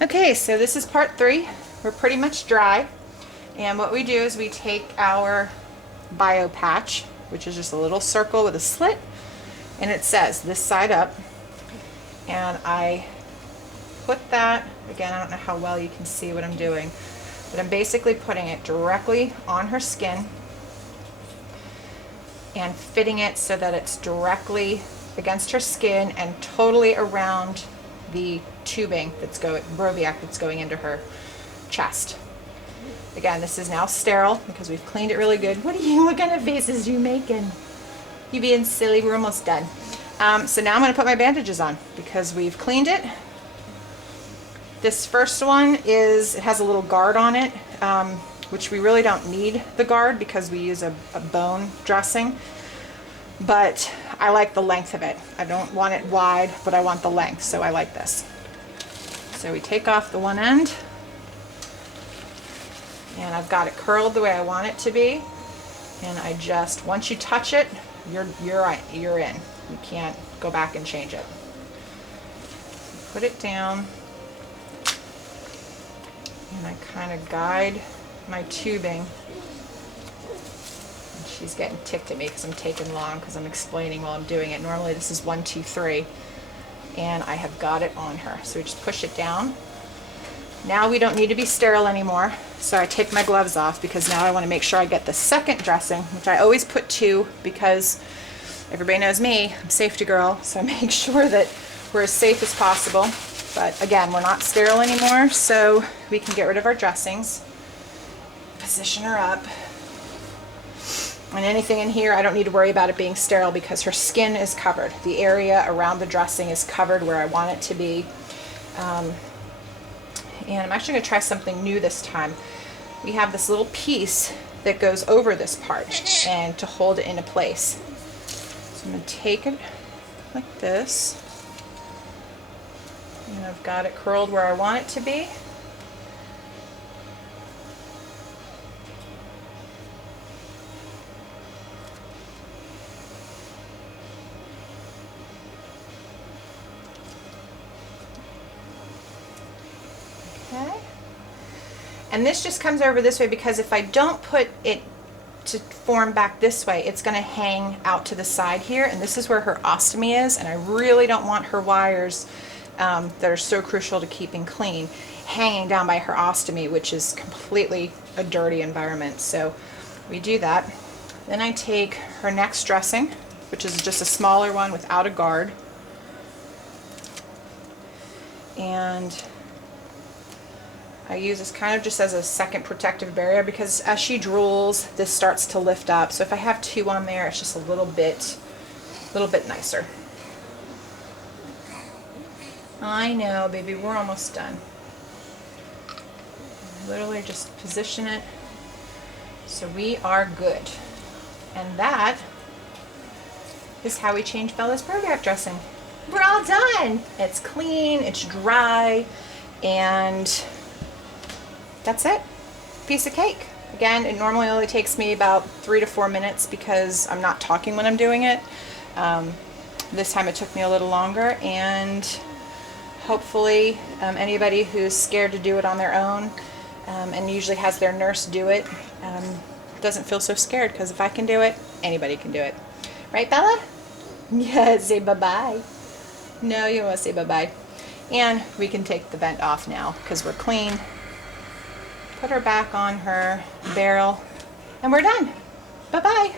Okay, so this is part 3. We're pretty much dry. And what we do is we take our bio patch, which is just a little circle with a slit, and it says this side up. And I put that, again, I don't know how well you can see what I'm doing, but I'm basically putting it directly on her skin and fitting it so that it's directly against her skin and totally around the tubing that's going, Broviac, that's going into her chest. Again, this is now sterile because we've cleaned it really good. What kind of faces you making? You being silly, we're almost done. So now I'm gonna put my bandages on because we've cleaned it. This first one it has a little guard on it, which we really don't need the guard because we use a bone dressing. But I like the length of it. I don't want it wide, but I want the length, so I like this. So we take off the one end, and I've got it curled the way I want it to be. And I just, once you touch it, you're in. You can't go back and change it. Put it down, and I kind of guide my tubing. She's getting ticked at me because I'm taking long because I'm explaining while I'm doing it. Normally this is 1, 2, 3, and I have got it on her. So we just push it down. Now we don't need to be sterile anymore. So I take my gloves off because now I want to make sure I get the second dressing, which I always put 2 because everybody knows me, I'm safety girl. So I make sure that we're as safe as possible. But again, we're not sterile anymore, so we can get rid of our dressings. Position her up. And anything in here, I don't need to worry about it being sterile because her skin is covered. The area around the dressing is covered where I want it to be. And I'm actually going to try something new this time. We have this little piece that goes over this part and to hold it into place. So I'm going to take it like this. And I've got it curled where I want it to be. Okay. And this just comes over this way because if I don't put it to form back this way, it's going to hang out to the side here, and this is where her ostomy is, and I really don't want her wires that are so crucial to keeping clean hanging down by her ostomy, which is completely a dirty environment. So we do that. Then I take her next dressing, which is just a smaller one without a guard, and I use this kind of just as a second protective barrier because as she drools, this starts to lift up. So if I have 2 on there, it's just a little bit nicer. I know, baby, we're almost done. Literally just position it so we are good. And that is how we change Bella's Broviac dressing. We're all done. It's clean, it's dry, and that's it. Piece of cake. Again, it normally only takes me about 3 to 4 minutes because I'm not talking when I'm doing it. This time it took me a little longer, and hopefully anybody who's scared to do it on their own and usually has their nurse do it doesn't feel so scared, because if I can do it, anybody can do it. Right, Bella? Yeah, say bye-bye. No, you don't want to say bye-bye. And we can take the vent off now because we're clean. Put her back on her barrel, and we're done. Bye-bye.